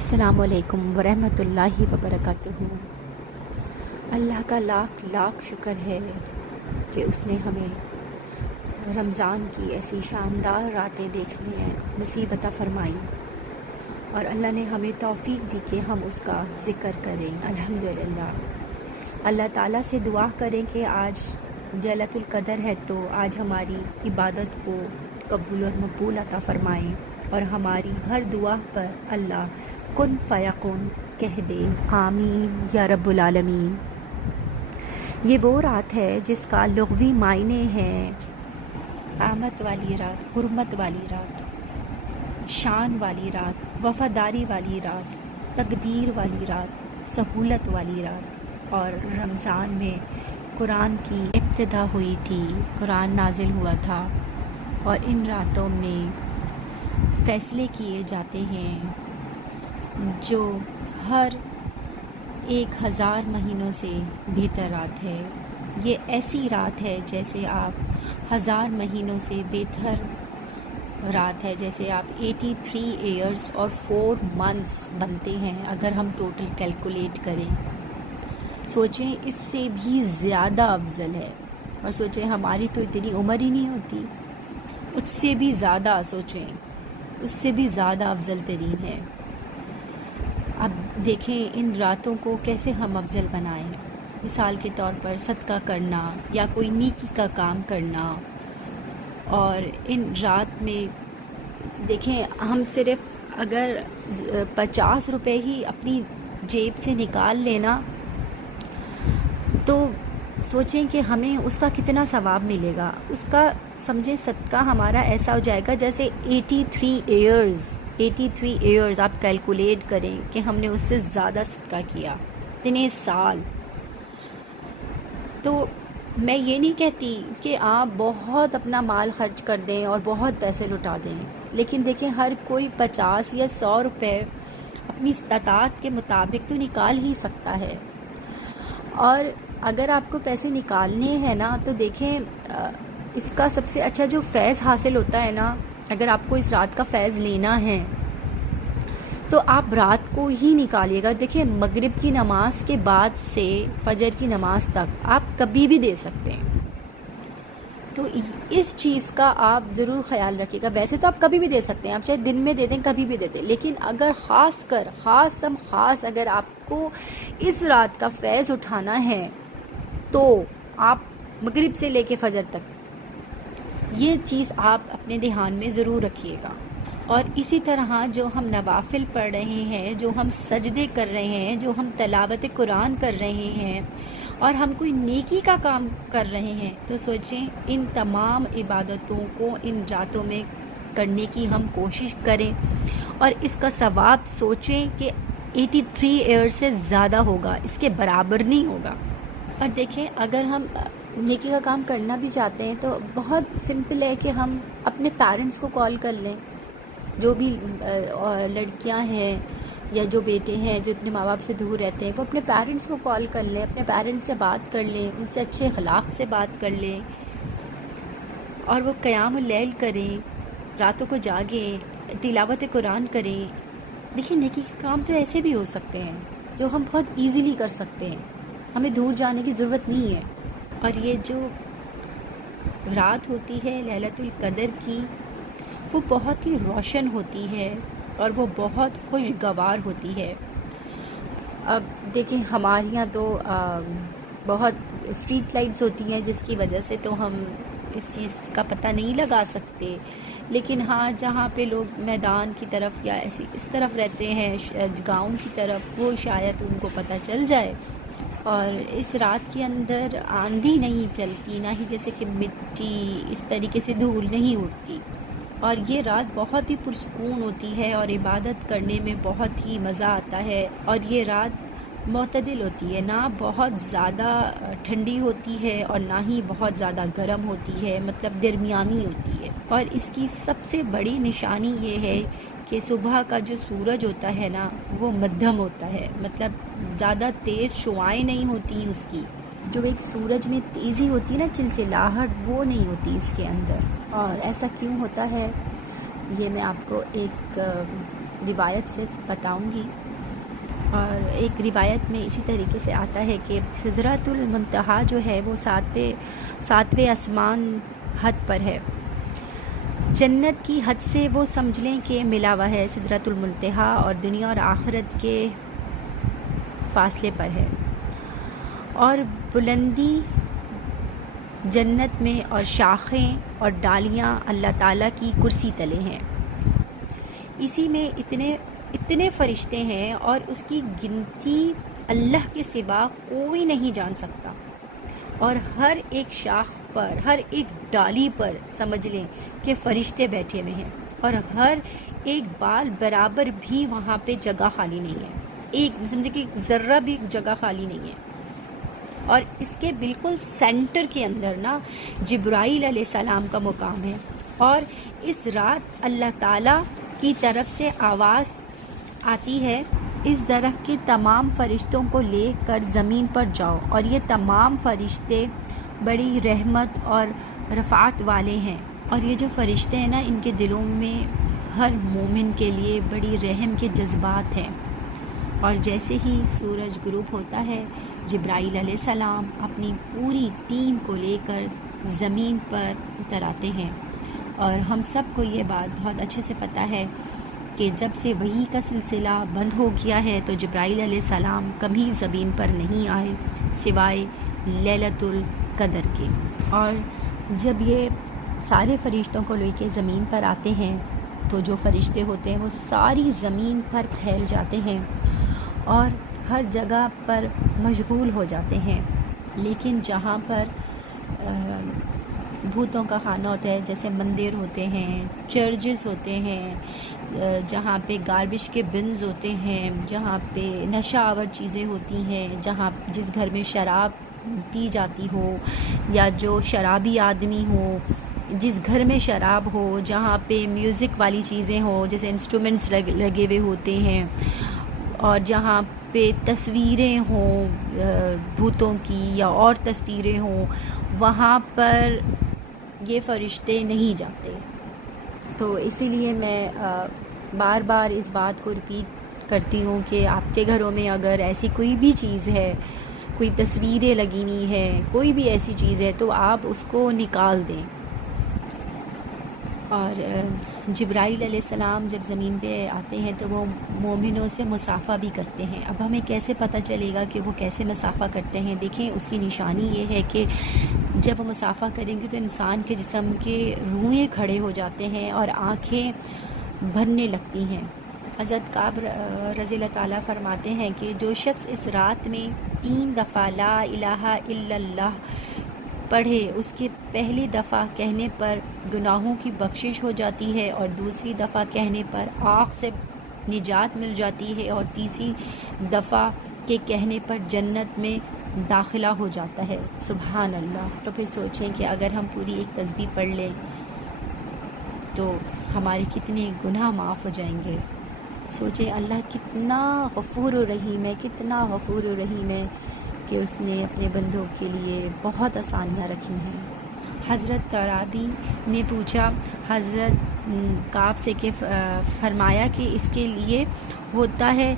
السلام علیکم ورحمۃ اللہ وبرکاتہ۔ اللہ کا لاکھ لاکھ شکر ہے کہ اس نے ہمیں رمضان کی ایسی شاندار راتیں دیکھنے نصیب عطا فرمائی، اور اللہ نے ہمیں توفیق دی کہ ہم اس کا ذکر کریں۔ الحمدللہ، اللہ تعالیٰ سے دعا کریں کہ آج لیلۃ القدر ہے تو آج ہماری عبادت کو قبول اور مقبول عطا فرمائیں، اور ہماری ہر دعا پر اللہ کن فیکون کہہ دے، آمین یا رب العالمین۔ یہ وہ رات ہے جس کا لغوی معنی ہے قیامت والی رات، حرمت والی رات، شان والی رات، وفاداری والی رات، تقدیر والی رات، سہولت والی رات۔ اور رمضان میں قرآن کی ابتدا ہوئی تھی، قرآن نازل ہوا تھا، اور ان راتوں میں فیصلے کیے جاتے ہیں جو ہر 1000 مہینوں سے بہتر رات ہے۔ یہ ایسی رات ہے جیسے آپ 1000 مہینوں سے بہتر رات ہے، جیسے آپ 83 ایئرز اور 4 منتھس بنتے ہیں اگر ہم ٹوٹل کیلکولیٹ کریں۔ سوچیں اس سے بھی زیادہ افضل ہے، اور سوچیں ہماری تو اتنی عمر ہی نہیں ہوتی، اس سے بھی زیادہ سوچیں، اس سے بھی زیادہ افضل ترین ہے۔ اب دیکھیں ان راتوں کو کیسے ہم افضل بنائیں۔ مثال کے طور پر صدقہ کرنا یا کوئی نیکی کا کام کرنا، اور ان رات میں دیکھیں ہم صرف اگر 50 روپے ہی اپنی جیب سے نکال لینا تو سوچیں کہ ہمیں اس کا کتنا ثواب ملے گا۔ اس کا سمجھیں صدقہ ہمارا ایسا ہو جائے گا جیسے 83 ایئرز آپ کیلکولیٹ کریں کہ ہم نے اس سے زیادہ صدقہ کیا اتنے سال۔ تو میں یہ نہیں کہتی کہ آپ بہت اپنا مال خرچ کر دیں اور بہت پیسے لٹا دیں، لیکن دیکھیں ہر کوئی 50 یا 100 روپے اپنی استطاعت کے مطابق تو نکال ہی سکتا ہے۔ اور اگر آپ کو پیسے نکالنے ہیں نا تو دیکھیں اس کا سب سے اچھا جو فیض حاصل ہوتا ہے نا، اگر آپ کو اس رات کا فیض لینا ہے تو آپ رات کو ہی نکالیے گا۔ دیکھیں مغرب کی نماز کے بعد سے فجر کی نماز تک آپ کبھی بھی دے سکتے ہیں، تو اس چیز کا آپ ضرور خیال رکھیے گا۔ ویسے تو آپ کبھی بھی دے سکتے ہیں، آپ چاہے دن میں دے دیں، کبھی بھی دے دیں، لیکن اگر خاص اگر آپ کو اس رات کا فیض اٹھانا ہے تو آپ مغرب سے لے کے فجر تک یہ چیز آپ اپنے دھیان میں ضرور رکھیے گا۔ اور اسی طرح جو ہم نوافل پڑھ رہے ہیں، جو ہم سجدے کر رہے ہیں، جو ہم تلاوت قرآن کر رہے ہیں، اور ہم کوئی نیکی کا کام کر رہے ہیں، تو سوچیں ان تمام عبادتوں کو ان راتوں میں کرنے کی ہم کوشش کریں، اور اس کا ثواب سوچیں کہ 83 ایئر سے زیادہ ہوگا، اس کے برابر نہیں ہوگا۔ اور دیکھیں اگر ہم نیکی کا کام کرنا بھی چاہتے ہیں تو بہت سمپل ہے کہ ہم اپنے پیرنٹس کو کال کر لیں، جو بھی لڑکیاں ہیں یا جو بیٹے ہیں جو اپنے ماں باپ سے دور رہتے ہیں، وہ اپنے پیرنٹس کو کال کر لیں، اپنے پیرنٹس سے بات کر لیں، ان سے اچھے اخلاق سے بات کر لیں، اور وہ قیام اللیل کریں، راتوں کو جاگیں، تلاوت قرآن کریں۔ دیکھیں نیکی کے کام تو ایسے بھی ہو سکتے ہیں جو ہم بہت ایزیلی کر سکتے ہیں، ہمیں دور جانے کی ضرورت نہیں ہے۔ اور یہ جو رات ہوتی ہے لیلۃ القدر کی، وہ بہت ہی روشن ہوتی ہے اور وہ بہت خوشگوار ہوتی ہے۔ اب دیکھیں ہمارے یہاں تو بہت اسٹریٹ لائٹس ہوتی ہیں جس کی وجہ سے تو ہم اس چیز کا پتہ نہیں لگا سکتے، لیکن ہاں جہاں پہ لوگ میدان کی طرف یا اس طرف رہتے ہیں، گاؤں کی طرف، وہ شاید ان کو پتہ چل جائے۔ اور اس رات کے اندر آندھی نہیں چلتی، نہ ہی جیسے کہ مٹی اس طریقے سے دھول نہیں اڑتی، اور یہ رات بہت ہی پرسکون ہوتی ہے اور عبادت کرنے میں بہت ہی مزہ آتا ہے۔ اور یہ رات معتدل ہوتی ہے، نہ بہت زیادہ ٹھنڈی ہوتی ہے اور نہ ہی بہت زیادہ گرم ہوتی ہے، مطلب درمیانی ہوتی ہے۔ اور اس کی سب سے بڑی نشانی یہ ہے کہ صبح کا جو سورج ہوتا ہے نا وہ مدھم ہوتا ہے، مطلب زیادہ تیز شعائیں نہیں ہوتی اس کی، جو ایک سورج میں تیزی ہوتی ہے نا، چلچلاہٹ، وہ نہیں ہوتی اس کے اندر۔ اور ایسا کیوں ہوتا ہے یہ میں آپ کو ایک روایت سے بتاؤں گی۔ اور ایک روایت میں اسی طریقے سے آتا ہے کہ سدرۃ المنتہا جو ہے وہ ساتویں آسمان حد پر ہے، جنت کی حد سے وہ سمجھ لیں کہ ملا ہوا ہے سدرۃ المنتہا، اور دنیا اور آخرت کے فاصلے پر ہے، اور بلندی جنت میں، اور شاخیں اور ڈالیاں اللہ تعالیٰ کی کرسی تلے ہیں۔ اسی میں اتنے فرشتے ہیں، اور اس کی گنتی اللہ کے سوا کوئی نہیں جان سکتا، اور ہر ایک شاخ پر، ہر ایک ڈالی پر سمجھ لیں کہ فرشتے بیٹھے ہوئے ہیں، اور ہر ایک بال برابر بھی وہاں پہ جگہ خالی نہیں ہے، ایک سمجھے کہ ذرہ بھی جگہ خالی نہیں ہے۔ اور اس کے بالکل سینٹر کے اندر نا جبرائیل علیہ السلام کا مقام ہے، اور اس رات اللہ تعالیٰ کی طرف سے آواز آتی ہے، اس درخت کے تمام فرشتوں کو لے کر زمین پر جاؤ، اور یہ تمام فرشتے بڑی رحمت اور رفعت والے ہیں، اور یہ جو فرشتے ہیں نا ان کے دلوں میں ہر مومن کے لیے بڑی رحم کے جذبات ہیں۔ اور جیسے ہی سورج غروب ہوتا ہے، جبرائیل علیہ السلام اپنی پوری ٹیم کو لے کر زمین پر اتر آتے ہیں، اور ہم سب کو یہ بات بہت اچھے سے پتہ ہے کہ جب سے وحی کا سلسلہ بند ہو گیا ہے تو جبرائیل علیہ السلام کبھی زمین پر نہیں آئے سوائے لیلۃ القدر کے، اور جب یہ سارے فرشتوں کو لے کے زمین پر آتے ہیں تو جو فرشتے ہوتے ہیں وہ ساری زمین پر پھیل جاتے ہیں اور ہر جگہ پر مشغول ہو جاتے ہیں، لیکن جہاں پر بھوتوں کا خانہ ہوتا ہے، جیسے مندر ہوتے ہیں، چرچز ہوتے ہیں، جہاں پہ گاربیج کے بنز ہوتے ہیں، جہاں پہ نشہ آور چیزیں ہوتی ہیں، جس گھر میں شراب پی جاتی ہو یا جو شرابی آدمی ہو، جس گھر میں شراب ہو، جہاں پہ میوزک والی چیزیں ہوں جیسے انسٹرومنٹس لگے ہوئے ہوتے ہیں، اور جہاں پہ تصویریں ہوں بھوتوں کی یا اور تصویریں ہوں، وہاں پر یہ فرشتے نہیں جاتے۔ تو اسی لیے میں بار بار اس بات کو ریپیٹ کرتی ہوں کہ آپ کے گھروں میں اگر ایسی کوئی بھی چیز ہے، کوئی تصویریں لگی ہوئی ہیں، کوئی بھی ایسی چیز ہے تو آپ اس کو نکال دیں۔ اور جبرائیل علیہ السلام جب زمین پہ آتے ہیں تو وہ مومنوں سے مصافحہ بھی کرتے ہیں۔ اب ہمیں کیسے پتہ چلے گا کہ وہ کیسے مصافحہ کرتے ہیں؟ دیکھیں اس کی نشانی یہ ہے کہ جب وہ مصافحہ کریں گے تو انسان کے جسم کے روئیں کھڑے ہو جاتے ہیں اور آنکھیں بھرنے لگتی ہیں۔ حضرت کعب رضی اللہ تعالیٰ فرماتے ہیں کہ جو شخص اس رات میں 3 دفعہ لا الہ الا اللہ پڑھے، اس کے پہلی دفعہ کہنے پر گناہوں کی بخشش ہو جاتی ہے، اور دوسری دفعہ کہنے پر آگ سے نجات مل جاتی ہے، اور تیسری دفعہ کے کہنے پر جنت میں داخلہ ہو جاتا ہے۔ سبحان اللہ۔ تو پھر سوچیں کہ اگر ہم پوری ایک تسبیح پڑھ لیں تو ہمارے کتنے گناہ معاف ہو جائیں گے۔ سوچیں اللہ کتنا غفور و رحیم ہے، کتنا غفور و رحیم ہے کہ اس نے اپنے بندوں کے لیے بہت آسانیاں رکھی ہیں۔ حضرت ترابی نے پوچھا حضرت کعب سے کہ فرمایا کہ اس کے لیے ہوتا ہے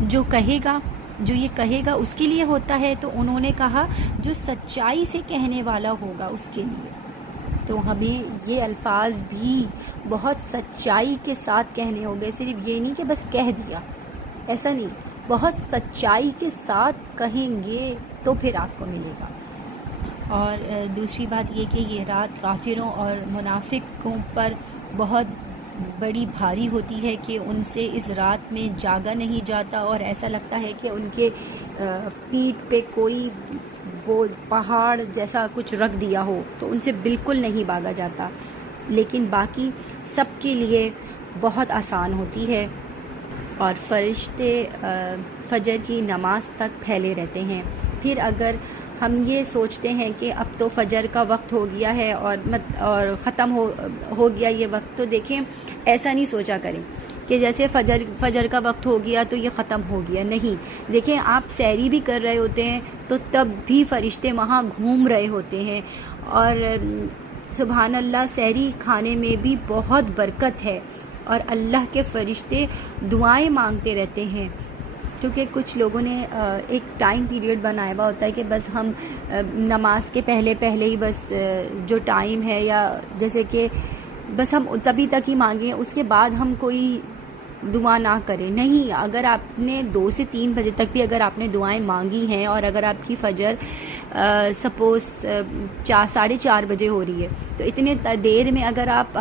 جو کہے گا، جو یہ کہے گا اس کے لیے ہوتا ہے؟ تو انہوں نے کہا جو سچائی سے کہنے والا ہوگا اس کے لیے۔ تو ہمیں یہ الفاظ بھی بہت سچائی کے ساتھ کہنے ہوں گے، صرف یہ نہیں کہ بس کہہ دیا، ایسا نہیں، بہت سچائی کے ساتھ کہیں گے تو پھر آپ کو ملے گا۔ اور دوسری بات یہ کہ یہ رات کافروں اور منافقوں پر بہت بڑی بھاری ہوتی ہے کہ ان سے اس رات میں جاگا نہیں جاتا، اور ایسا لگتا ہے کہ ان کے پیٹھ پہ کوئی وہ پہاڑ جیسا کچھ رکھ دیا ہو، تو ان سے بالکل نہیں بھاگا جاتا، لیکن باقی سب کے لیے بہت آسان ہوتی ہے۔ اور فرشتے فجر کی نماز تک پھیلے رہتے ہیں۔ پھر اگر ہم یہ سوچتے ہیں کہ اب تو فجر کا وقت ہو گیا ہے اور ختم ہو گیا یہ وقت، تو دیکھیں ایسا نہیں سوچا کریں کہ جیسے فجر کا وقت ہو گیا تو یہ ختم ہو گیا، نہیں۔ دیکھیں آپ سحری بھی کر رہے ہوتے ہیں تو تب بھی فرشتے وہاں گھوم رہے ہوتے ہیں، اور سبحان اللہ سحری کھانے میں بھی بہت برکت ہے، اور اللہ کے فرشتے دعائیں مانگتے رہتے ہیں، کیونکہ کچھ لوگوں نے ایک ٹائم پیریڈ بنایا ہوا ہوتا ہے کہ بس ہم نماز کے پہلے ہی بس جو ٹائم ہے، یا جیسے کہ بس ہم تبھی تک ہی مانگیں، اس کے بعد ہم کوئی دعا نہ کریں۔ نہیں، اگر آپ نے 2 سے 3 بجے تک بھی اگر آپ نے دعائیں مانگی ہیں، اور اگر آپ کی فجر سپوز 4:30 بجے ہو رہی ہے، تو اتنے دیر میں اگر آپ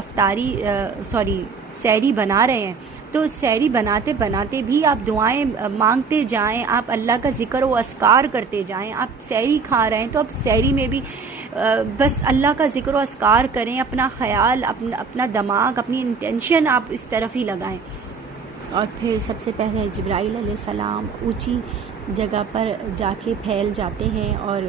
سحری بنا رہے ہیں، تو سحری بناتے بناتے بھی آپ دعائیں مانگتے جائیں، آپ اللہ کا ذکر و اذکار کرتے جائیں۔ آپ سحری کھا رہے ہیں تو آپ سحری میں بھی بس اللہ کا ذکر و اذکار کریں، اپنا خیال، اپنا دماغ، اپنی انٹینشن آپ اس طرف ہی لگائیں۔ اور پھر سب سے پہلے جبرائیل علیہ السلام اونچی جگہ پر جا کے پھیل جاتے ہیں، اور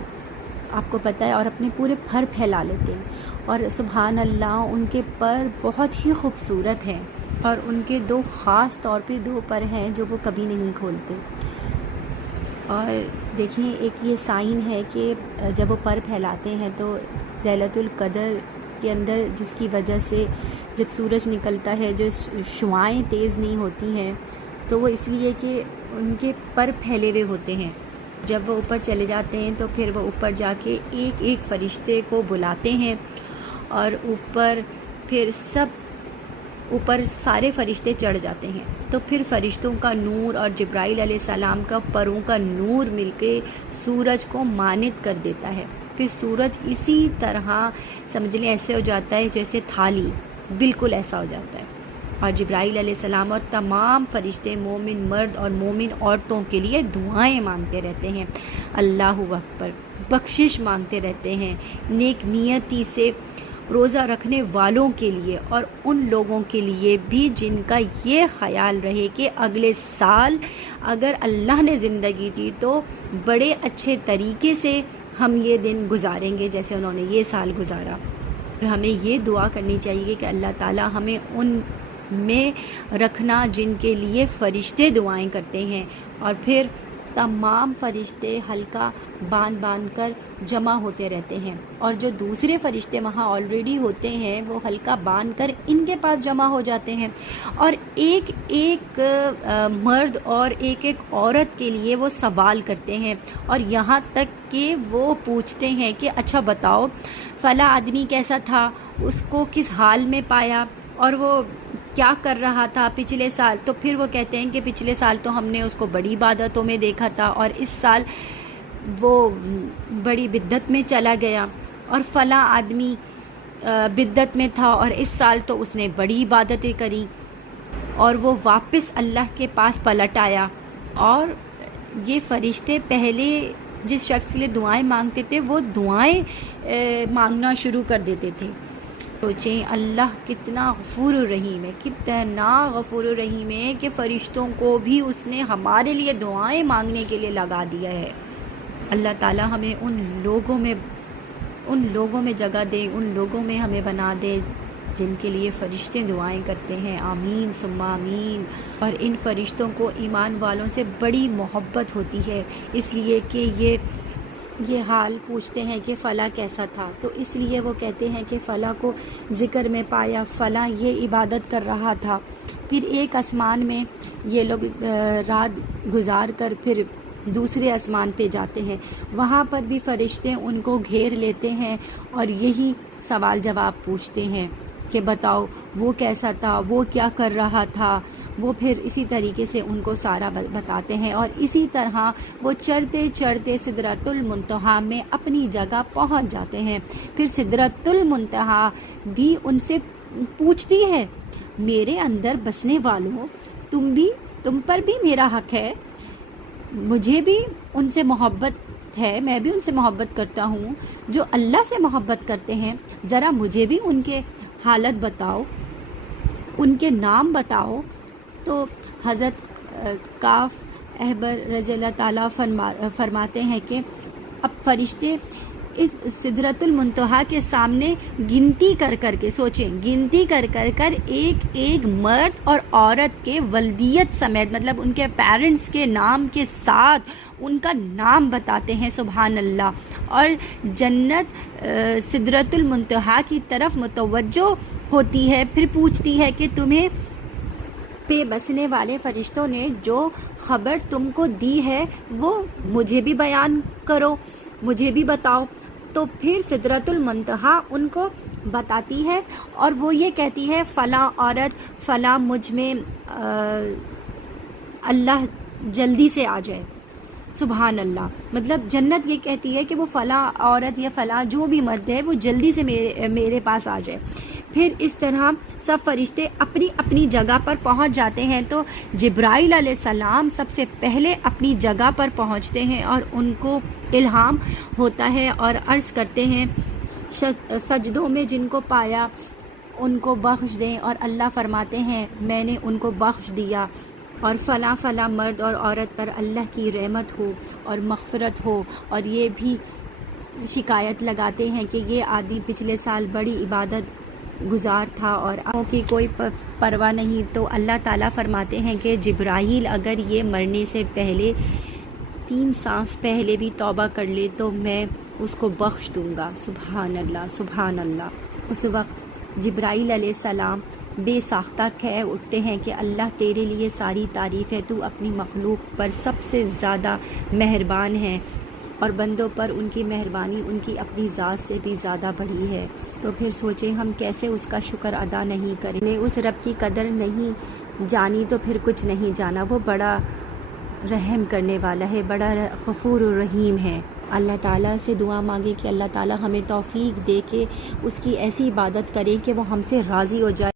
آپ کو پتہ ہے، اور اپنے پورے پر پھیلا لیتے ہیں، اور سبحان اللہ ان کے پر بہت ہی خوبصورت ہیں، اور ان کے 2 خاص طور پہ 2 پر ہیں جو وہ کبھی نہیں کھولتے۔ اور دیکھیں، ایک یہ سائن ہے کہ جب وہ پر پھیلاتے ہیں تو لیلۃ القدر کے اندر، جس کی وجہ سے جب سورج نکلتا ہے جو شعاعیں تیز نہیں ہوتی ہیں، تو وہ اس لیے کہ ان کے پر پھیلے ہوئے ہوتے ہیں۔ جب وہ اوپر چلے جاتے ہیں تو پھر وہ اوپر جا کے ایک ایک فرشتے کو بلاتے ہیں، اور اوپر سارے فرشتے چڑھ جاتے ہیں، تو پھر فرشتوں کا نور اور جبرائیل علیہ السلام کا پروں کا نور مل کے سورج کو مانند کر دیتا ہے۔ پھر سورج اسی طرح سمجھ لیں ایسے ہو جاتا ہے جیسے تھالی، بالکل ایسا ہو جاتا ہے۔ اور جبرائیل علیہ السلام اور تمام فرشتے مومن مرد اور مومن عورتوں کے لیے دعائیں مانگتے رہتے ہیں، اللہ اکبر، بخشش مانگتے رہتے ہیں، نیک نیتی سے روزہ رکھنے والوں کے لیے، اور ان لوگوں کے لیے بھی جن کا یہ خیال رہے کہ اگلے سال اگر اللہ نے زندگی دی تو بڑے اچھے طریقے سے ہم یہ دن گزاریں گے جیسے انہوں نے یہ سال گزارا۔ ہمیں یہ دعا کرنی چاہیے کہ اللہ تعالی ہمیں ان میں رکھنا جن کے لیے فرشتے دعائیں کرتے ہیں، اور پھر تمام فرشتے حلقہ باندھ کر جمع ہوتے رہتے ہیں، اور جو دوسرے فرشتے وہاں آلریڈی ہوتے ہیں وہ حلقہ باندھ کر ان کے پاس جمع ہو جاتے ہیں، اور ایک ایک مرد اور ایک ایک عورت کے لیے وہ سوال کرتے ہیں، اور یہاں تک کہ وہ پوچھتے ہیں کہ اچھا بتاؤ فلاں آدمی کیسا تھا، اس کو کس حال میں پایا، اور وہ کیا کر رہا تھا پچھلے سال۔ تو پھر وہ کہتے ہیں کہ پچھلے سال تو ہم نے اس کو بڑی عبادتوں میں دیکھا تھا، اور اس سال وہ بڑی بدعت میں چلا گیا، اور فلاں آدمی بدعت میں تھا اور اس سال تو اس نے بڑی عبادتیں کری، اور وہ واپس اللہ کے پاس پلٹ آیا۔ اور یہ فرشتے پہلے جس شخص کے لیے دعائیں مانگتے تھے وہ دعائیں مانگنا شروع کر دیتے تھے۔ سوچیں اللہ کتنا غفور الرحیم ہے، کتنا غفور الرحیم ہے کہ فرشتوں کو بھی اس نے ہمارے لیے دعائیں مانگنے کے لیے لگا دیا ہے۔ اللہ تعالی ہمیں ان لوگوں میں جگہ دے، ان لوگوں میں ہمیں بنا دے جن کے لیے فرشتے دعائیں کرتے ہیں، آمین ثم آمین۔ اور ان فرشتوں کو ایمان والوں سے بڑی محبت ہوتی ہے، اس لیے کہ یہ حال پوچھتے ہیں کہ فلاں کیسا تھا، تو اس لیے وہ کہتے ہیں کہ فلاں کو ذکر میں پایا، فلاں یہ عبادت کر رہا تھا۔ پھر ایک آسمان میں یہ لوگ رات گزار کر پھر دوسرے آسمان پہ جاتے ہیں، وہاں پر بھی فرشتے ان کو گھیر لیتے ہیں اور یہی سوال جواب پوچھتے ہیں کہ بتاؤ وہ کیسا تھا، وہ کیا کر رہا تھا۔ وہ پھر اسی طریقے سے ان کو سارا بتاتے ہیں، اور اسی طرح وہ چڑھتے چڑھتے سدرۃ المنتہا میں اپنی جگہ پہنچ جاتے ہیں۔ پھر سدرۃ المنتہا بھی ان سے پوچھتی ہے، میرے اندر بسنے والوں، تم پر بھی میرا حق ہے، مجھے بھی ان سے محبت ہے، میں بھی ان سے محبت کرتا ہوں جو اللہ سے محبت کرتے ہیں، ذرا مجھے بھی ان کے حالت بتاؤ، ان کے نام بتاؤ۔ تو حضرت کاف احبر رضی اللہ تعالیٰ فرماتے ہیں کہ اب فرشتے اس سدرۃ المنتہا کے سامنے گنتی کر کے سوچیں، گنتی کر ایک ایک مرد اور عورت کے ولدیت سمیت، مطلب ان کے پیرنٹس کے نام کے ساتھ ان کا نام بتاتے ہیں، سبحان اللہ۔ اور جنت سدرۃ المنتہا کی طرف متوجہ ہوتی ہے، پھر پوچھتی ہے کہ تمہیں پہ بسنے والے فرشتوں نے جو خبر تم کو دی ہے وہ مجھے بھی بیان کرو، مجھے بھی بتاؤ۔ تو پھر سدرۃ المنتہا ان کو بتاتی ہے اور وہ یہ کہتی ہے فلاں عورت فلاں مجھ میں اللہ جلدی سے آ جائے۔ سبحان اللہ، مطلب جنت یہ کہتی ہے کہ وہ فلاں عورت یا فلاں جو بھی مرد ہے وہ جلدی سے میرے پاس آ جائے۔ پھر اس طرح سب فرشتے اپنی اپنی جگہ پر پہنچ جاتے ہیں تو جبرائیل علیہ السلام سب سے پہلے اپنی جگہ پر پہنچتے ہیں اور ان کو الہام ہوتا ہے اور عرض کرتے ہیں سجدوں میں جن کو پایا ان کو بخش دیں، اور اللہ فرماتے ہیں میں نے ان کو بخش دیا، اور فلاں فلاں مرد اور عورت پر اللہ کی رحمت ہو اور مغفرت ہو۔ اور یہ بھی شکایت لگاتے ہیں کہ یہ آدمی پچھلے سال بڑی عبادت گزار تھا اور آنکھوں کی کوئی پرواہ نہیں، تو اللہ تعالیٰ فرماتے ہیں کہ جبرائیل اگر یہ مرنے سے پہلے 3 سانس پہلے بھی توبہ کر لے تو میں اس کو بخش دوں گا۔ سبحان اللہ، سبحان اللہ۔ اس وقت جبرائیل علیہ السلام بے ساختہ کہہ اٹھتے ہیں کہ اللہ تیرے لیے ساری تعریف ہے، تو اپنی مخلوق پر سب سے زیادہ مہربان ہے اور بندوں پر ان کی مہربانی ان کی اپنی ذات سے بھی زیادہ بڑی ہے۔ تو پھر سوچیں ہم کیسے اس کا شکر ادا نہیں کریں۔ اس رب کی قدر نہیں جانی تو پھر کچھ نہیں جانا۔ وہ بڑا رحم کرنے والا ہے، بڑا غفور الرحیم ہے۔ اللہ تعالیٰ سے دعا مانگے کہ اللہ تعالیٰ ہمیں توفیق دے کہ اس کی ایسی عبادت کریں کہ وہ ہم سے راضی ہو جائے۔